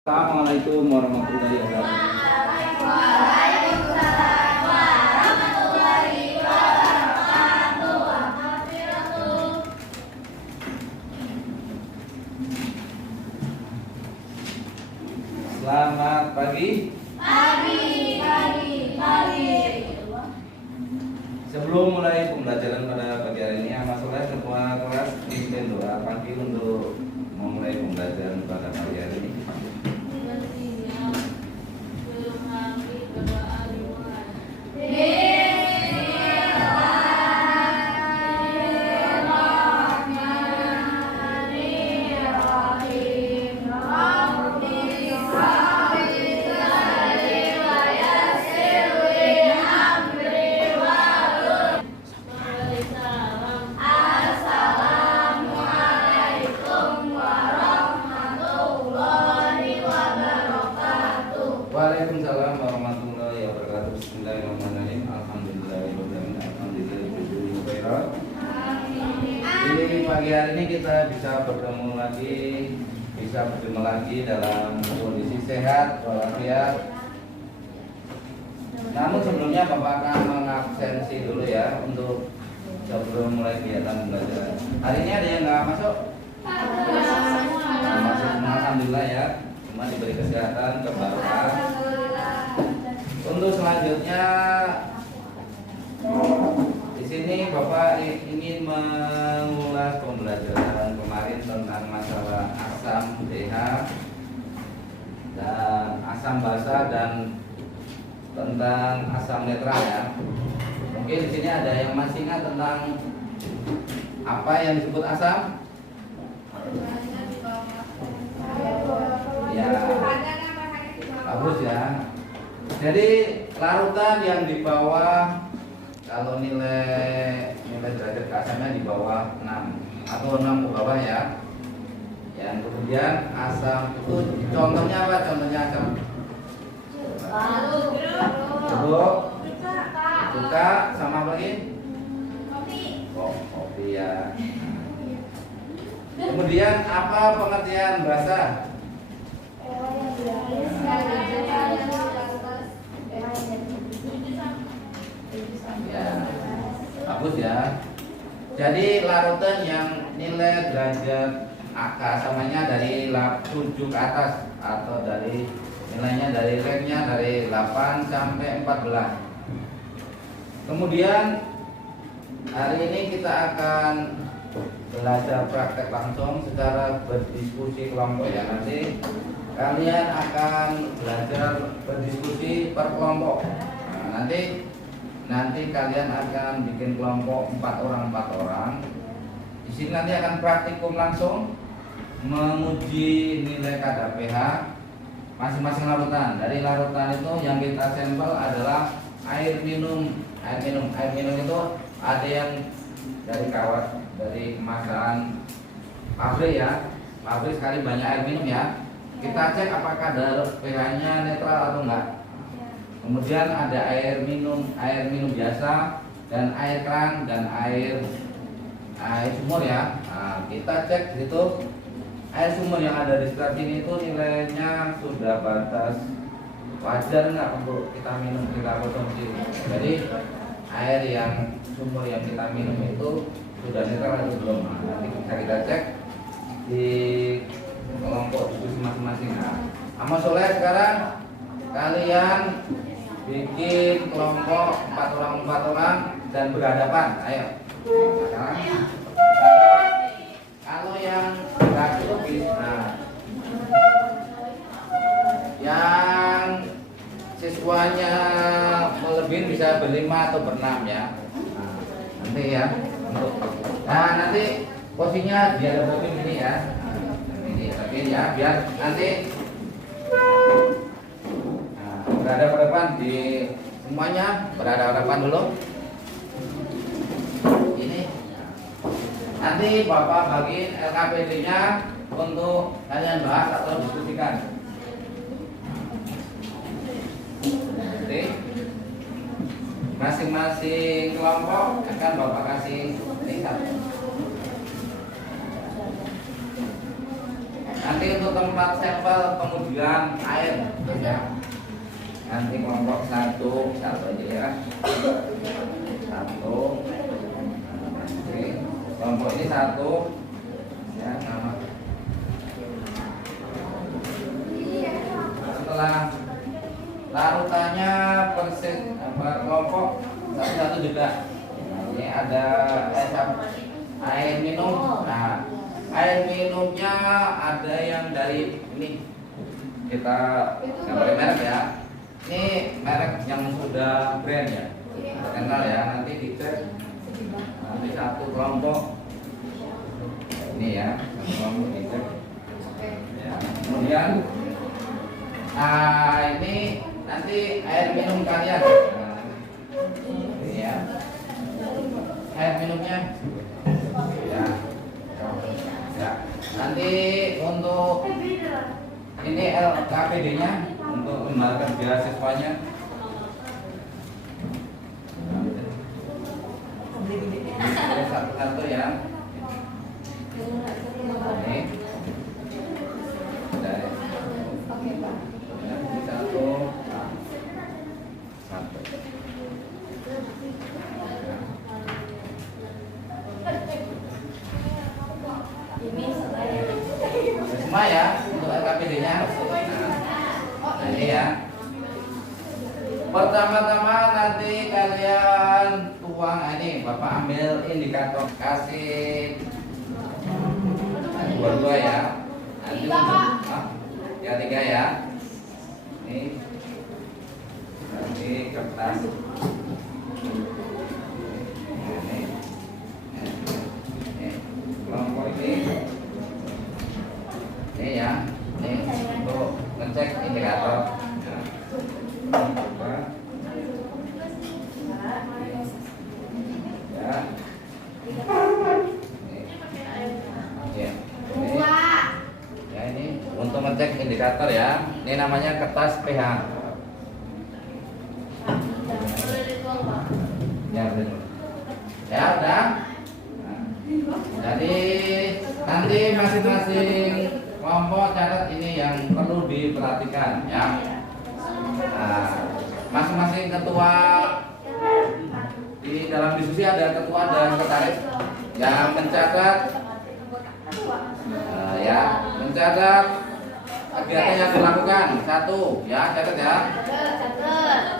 Assalamualaikum warahmatullahi wabarakatuh. Waalaikumsalam warahmatullahi wabarakatuh. Selamat pagi. Pagi. Sebelum mulai pembelajaran pada pagi hari ini, Mas Soleh semua kelas pimpin doa pagi untuk memulai pembelajaran pada pagi hari ini. Waalaikumsalam warahmatullahi wabarakatuh. Bismillahirrahmanirrahim. Alhamdulillahirobbilalamin. Di pagi hari ini kita bisa bertemu lagi dalam kondisi sehat walafiat. Namun sebelumnya Bapak akan mengabsensi dulu ya untuk sebelum mulai kegiatan belajar. Hari ini ada yang nggak masuk? Masuk semua, alhamdulillah ya. Semua diberi kesehatan, kebahagiaan. Untuk selanjutnya di sini Bapak ingin mengulas pembelajaran kemarin tentang masalah asam pH dan asam basa dan tentang asam netral ya. Mungkin di sini ada yang masih ingat tentang apa yang disebut asam? Ya, bagus ya. Jadi larutan yang di bawah, kalau nilai derajat keasamannya di bawah 6 atau 6 ke bawah ya. Yang kemudian asam itu contohnya apa? Contohnya asam jeruk, cuka, sama apa lagi? Kopi ya. Kemudian apa pengertian basa? Ya, bagus ya. Jadi larutan yang nilai derajat keasamannya dari 7 ke atas atau dari nilainya dari range-nya dari 8 sampai 14. Kemudian hari ini kita akan belajar praktek langsung secara berdiskusi kelompok ya. Nanti kalian akan belajar berdiskusi per kelompok. Nah, nanti kalian akan bikin kelompok 4 orang. Di sini nanti akan praktikum langsung menguji nilai kadar pH masing-masing larutan. Dari larutan itu yang kita sampel adalah air minum. Air minum itu ada yang dari kawat, dari kemasan pabrik ya. Pabrik sekali banyak air minum ya. Kita cek apakah kadar pH-nya netral atau enggak. Kemudian ada air minum biasa dan air keran dan air sumur ya. Nah, kita cek di situ air sumur yang ada di sekitar sini itu nilainya sudah batas wajar enggak untuk kita minum, kita konsumsi. Jadi air yang sumur yang kita minum itu sudah netral atau belum. Nah, nanti bisa kita cek di kelompok diskusi masing-masing. Nah, Soleh sekarang kalian bikin kelompok 4 orang dan berhadapan. Ayo. Sekarang kalau yang nggak cukup bisa, yang siswanya melebihi bisa berlima atau berenam ya. Nah, nanti ya nanti posisinya dia ada ini ya. Tapi ya biar nanti berhadapan di semuanya berhadapan dulu. Ini nanti Bapak bagi LKPD-nya untuk kalian bahas atau diskusikan. Jadi masing-masing kelompok akan Bapak kasih tingkat. Nanti untuk tempat sampel pengujian air ya. Nanti kelompok satu aja ya. Satu. Oke. Kelompok ini satu ya nama. Setelah larutannya persis kelompok satu-satu juga. Ini ada air minum. Nah, air minumnya ada yang dari ini kita gambar merek ya. Ini merek yang sudah brand ya, terkenal ya. Nanti dicek. Nanti satu kelompok ini ya, satu kelompok dicek. Ya. Kemudian, ini nanti air minum kalian. Ini ya, air minumnya. Ya. Ya. Nanti untuk ini LKPD-nya untuk lembaga beasiswanya. Satu-satu ya. Ini. Dari. Ya, ini satu. Satu. Semua ya untuk LKPD-nya. Nah, ini ya. Pertama-tama nanti kalian tuang ini, Bapak ambil indikator kasih dua-dua ya. Nanti ya 3 ya. Ini kertas. Kelompok ini ya, ini untuk ngecek indikator. Ya, ini untuk ngecek indikator ya. Ini namanya kertas pH. Ya, betul. Ya, udah. Jadi nanti masing-masing kelompok catat ini yang perlu diperhatikan ya. Nah, masing-masing ketua di dalam diskusi ada ketua dan sekretaris yang mencatat ya, mencatat kegiatan yang dilakukan. Satu ya, catat ya.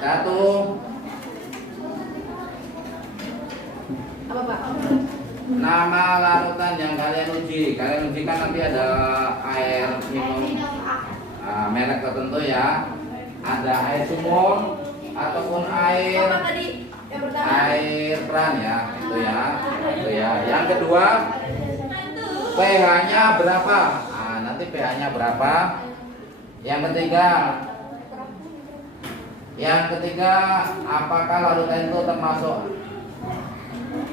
Satu. Apa Pak? Nama larutan yang kalian uji. Kalian uji kan nanti ada air minum merek tertentu ya. Ada air sumur ataupun air keran ya, itu ya. Itu ya. Yang kedua, pH-nya berapa? Nah, nanti pH-nya berapa? Yang ketiga, apakah larutan itu termasuk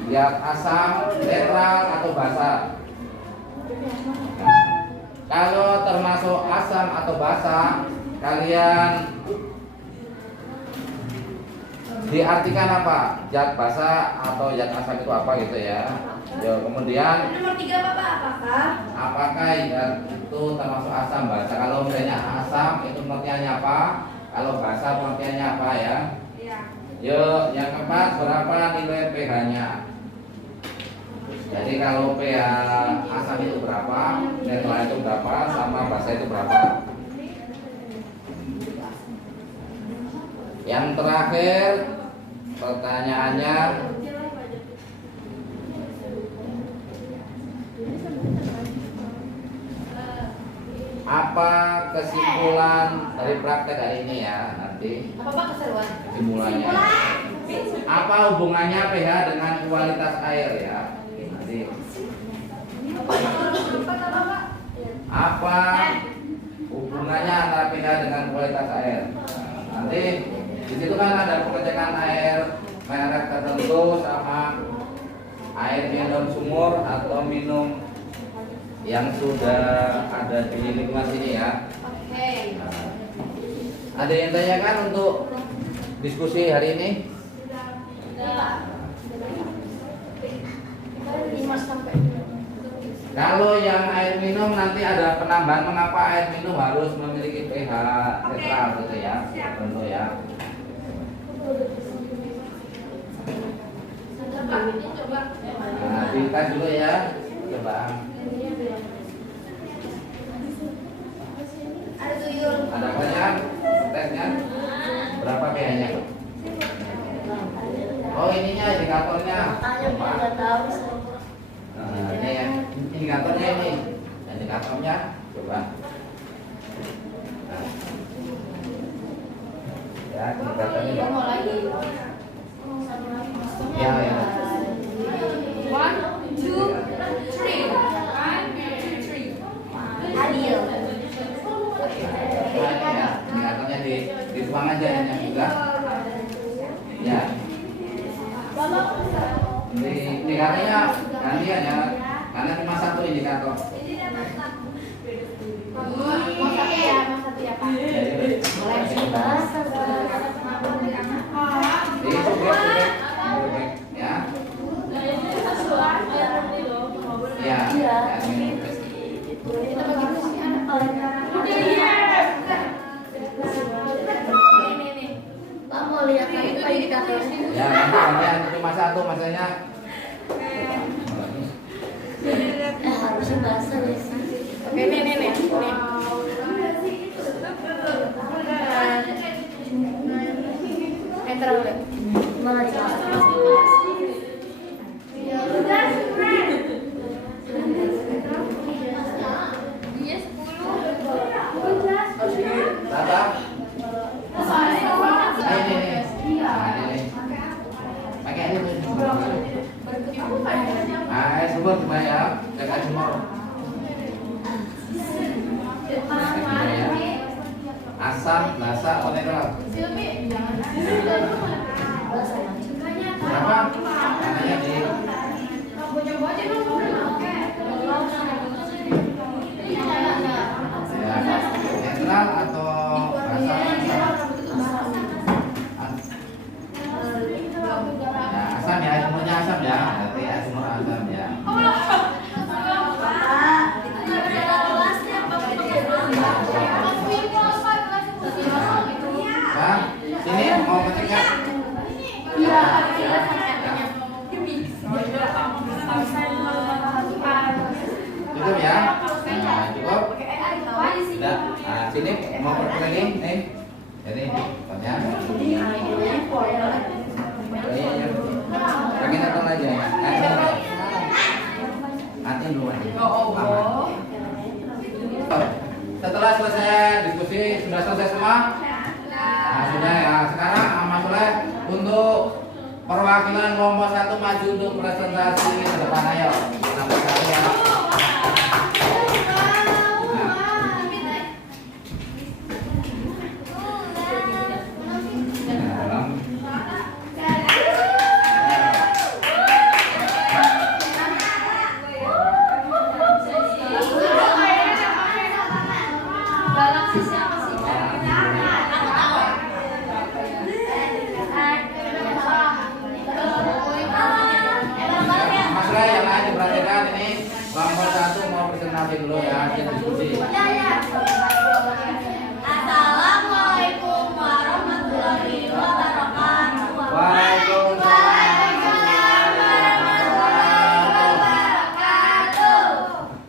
zat asam, netral atau basa? Kalau termasuk asam atau basa, kalian diartikan apa? Zat basa atau zat asam itu apa gitu ya. Yo, kemudian Nomor 3 Bapak, apakah zat itu termasuk asam basa? Kalau misalnya asam itu pengertiannya apa? Kalau basa pengertiannya apa ya? Iya. Yo, yang keempat, berapa nilai pH-nya? Jadi kalau pH asam itu berapa, netral itu berapa, sama basa itu berapa? Yang terakhir pertanyaannya, apa kesimpulan dari praktek hari ini ya nanti? Apa Pak keseruan? Kesimpulannya. Apa hubungannya pH dengan kualitas air ya? Nanti. Apa hubungannya antara pH dengan kualitas air? Nanti di situ kan ada pengecekan air merek tertentu sama air minum sumur atau minum yang sudah ada di lingkungan sini ya. Oke. Ada yang tanyakan untuk diskusi hari ini? Sudah. 5 sampai Kalau yang air minum nanti ada penambahan mengapa air minum harus memiliki pH netral gitu ya, tentu ya. Nah, dites dulu ya, coba. Ada tuyul. Ada banyak tesnya. Berapa pH-nya? Oh ininya indikatornya. Coba. Nah, ini ya, indikatornya ini. Indikatornya coba. Nah. Ya, indikatornya. Kita mau lagi. Ya, ya. 1, 2, 3. 1, 2, 3. Adil. Nah, ya, indikatornya dituang aja yang juga. Ya. Ini indikatornya gantian ya, karena cuma satu indikator. Mau satu ya, Pak. Ya. Ya. Ya. Kita bagi posisi anak. Nih. Pak mau lihat lagi Pak indikatornya. Ya, nanti gantian cuma satu masanya. Harusnya basah ya. Oke, nih. Enter udah. Mana di kelas? Iya 10. Tata. Ini. Pakai ini tuh. Sumber coba ya, jaga sumber. Asam, basa, atau netral? Berapa? Makanya di ya, netral atau basa? Ya, asam ya, semuanya asam ya. Berarti ya, semua asam ya. Pak, sini mau ngeceknya? Ya, ya. Cukup ya? Nah, cukup? Sudah. Nah, sini mau pergi lagi? Nih. Jadi, tempatnya. Pakai netral aja ya. Nanti dulu aja. Setelah selesai diskusi, sudah selesai semua? Nah, sudah ya. Sekarang Mas Soleh untuk perwakilan kelompok 1 maju untuk presentasi ke depan, ayo. Nomor 1 ya. Mas Soleh yang lain diperhatikan ini. Kelompok 1 mau presentasi dulu ya, diskusi. Assalamualaikum warahmatullahi wabarakatuh. Waalaikumsalam.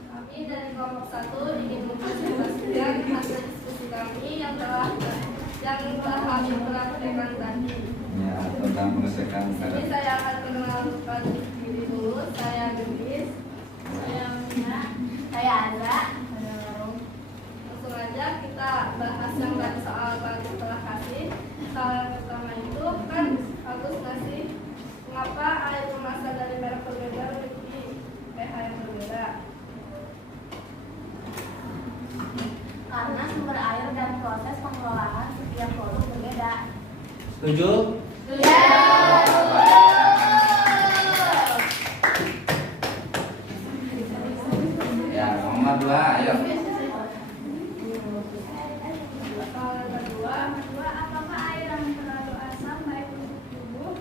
Kami dari kelompok 1 ingin mempresentasikan hasil diskusi kami yang telah kami praktekkan tadi. Ya, tentang pengecekan Jadi saya akan kenalkan diri dulu. Saya Genis, saya Mina, saya Azra. Langsung aja kita bahas yang tadi soal Bagus telah kasih. Soal yang pertama itu kan Bagus ngasih mengapa air kemasan dari merek berbeda memiliki pH yang berbeda. Karena sumber air dan proses pengelolaan setiap produk berbeda. Setuju? Ya. Ya, nomor 2, ayo. Soal yang kedua, apakah air yang terlalu asam baik untuk tubuh?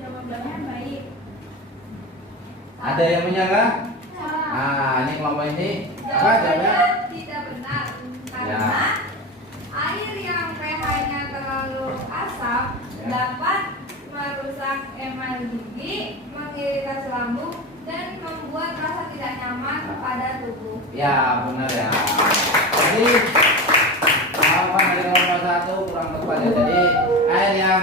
Jawabannya baik. Ada yang menyangka? Salah ini kelompok ini apa Jawabannya jawabnya? tidak benar karena Ya. air yang pH-nya terlalu asam Ya. dapat merusak emal gigi, mengiritasi lambung, dan membuat rasa tidak nyaman pada tubuh. Ya benar ya. Jadi jawaban dari nomor 1 kurang tepat ya. Jadi air yang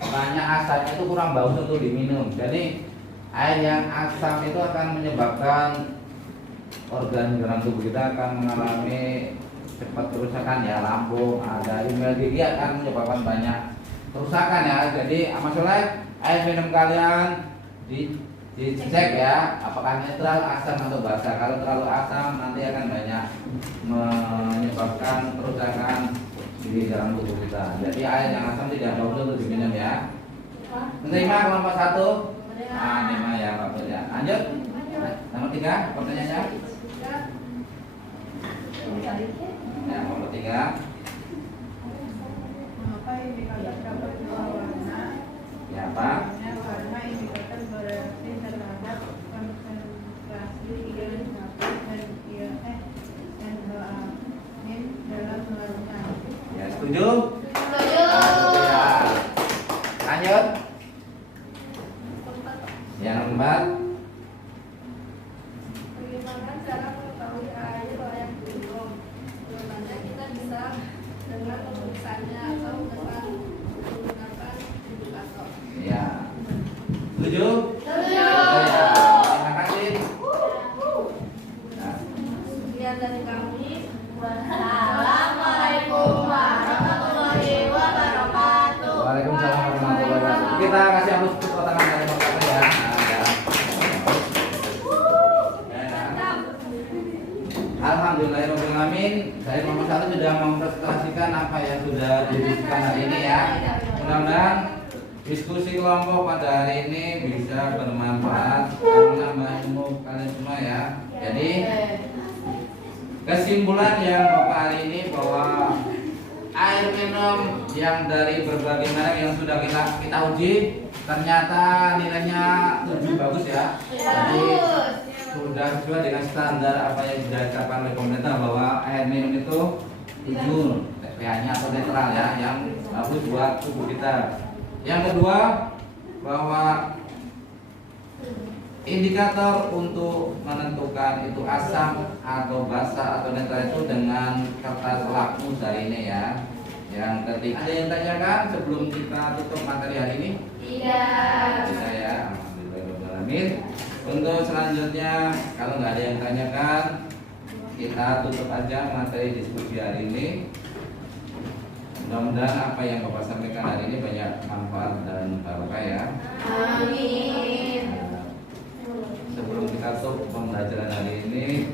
banyak asamnya itu kurang bagus untuk diminum. Jadi air yang asam itu akan menyebabkan organ dalam tubuh kita akan mengalami cepat kerusakan ya, lambung, ada email gigi akan menyebabkan banyak kerusakan ya. Jadi masalah air minum kalian dicek ya, apakah netral, asam atau basa. Kalau terlalu asam nanti akan banyak menyebabkan kerusakan di dalam tubuh kita. Jadi air yang asam tidak bagus untuk diminum ya. Menerima kelompok 1? Menerima ya Pak Bud ya. Lanjut. Nomor 3 pertanyaannya. Ya, nomor 3. Mengapa indikator dapat berwarna? Ya Pak. Karena indikator bereaksi terhadap konsentrasi ion satu dan ion NH- dalam larutan. Ya, setuju? Setuju. Ya. Lanjut. Yang nomor 4. Bagaimana cara mengetahui air layak minum? Jawabannya kita bisa dengan pemeriksaannya atau dengan menggunakan indikator. Ya. Setuju? Setuju. Ya. Terima kasih. Nah, Sekian dari kami. Assalamualaikum warahmatullahi wabarakatuh. Waalaikumsalam warahmatullahi wabarakatuh. Kita kasih hapus tepuk tangan dari Bapak ya. Nah, ya. Alhamdulillahirrahmanirrahim. Saya nomor 1 sudah mempresentasikan apa yang sudah didiskusikan hari ini ya. Mudah-mudahan diskusi kelompok pada hari ini bisa bermanfaat dan menambah ilmu kalian semua ya. Jadi kesimpulan yang Bapak hari ini bahwa air minum yang dari berbagai merek yang sudah kita uji ternyata nilainya 7 bagus ya. Jadi sudah sesuai dengan standar apa yang sudah ditetapkan oleh pemerintah bahwa air minum itu 7 pH-nya atau netral ya, yang bagus buat tubuh kita. Yang kedua, bahwa indikator untuk menentukan itu asam atau basa atau netral itu dengan kertas lakmus hari ini ya. Yang ketiga, ada yang tanyakan sebelum kita tutup materi hari ini? Tidak. Bisa ya, alhamdulillah. Untuk selanjutnya, kalau nggak ada yang tanyakan, kita tutup aja materi diskusi hari ini. Mudah-mudahan apa yang Bapak sampaikan hari ini banyak manfaat dan barokah ya. Amin. Sebelum kita tutup pembelajaran hari ini,